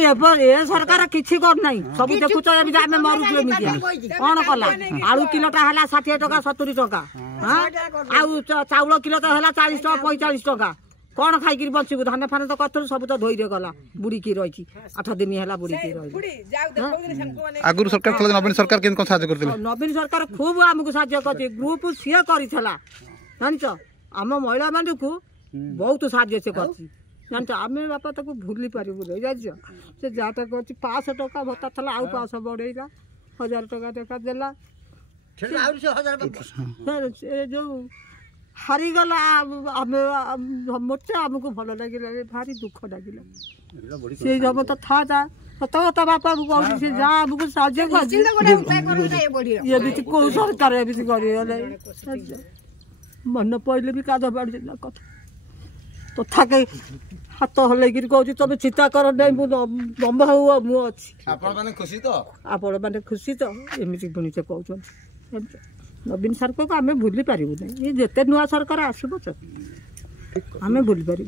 ए सरकार किसी करना सब देखुच आम मरुचु कौन कला आलू किलोटा है 60 टका 70 टका चाउल किलो तो है 40 टका 45 टका कौन खाई बचबू धान फान तो करूँ सब तो धोई गला बुड़ीकी रही 8 दिन है बुड़ीकी रही आगुरी सरकार थला नवीन सरकार केन कोन साहाय्य करथिले नवीन सरकार खूब आमको साहाय्य करछि ग्रुप सी करिथला जानछ आम महिला मान को बहुत साहाय्य से करछि जानछ आमे बापा ताको भूली पारिबु रे जानछ से जाता कहछि 500 टका भत्ता थला आउ 500 बढ़ेला 1000 टका टका देला ठेला आउ से 1000 से जो हारी गला मोटे आमको भल लगे भारी दुख लगे से जब तो था सत कथा बापा को कहूँ से जा आमको साहाଯ୍य ये भी कौ सरकार कर मन पड़े भी काद बाड़ी कथा तो थाके हाथ हल्कि कहूँ तुम चिंता कर नहीं दम्भ हूँ मु अच्छी आपण मैंने खुशी तो एमती पुणी से कहते नवीन सरकार को आम भूली पारू ये जिते नुआ सरकार आसब आम भूली पारू।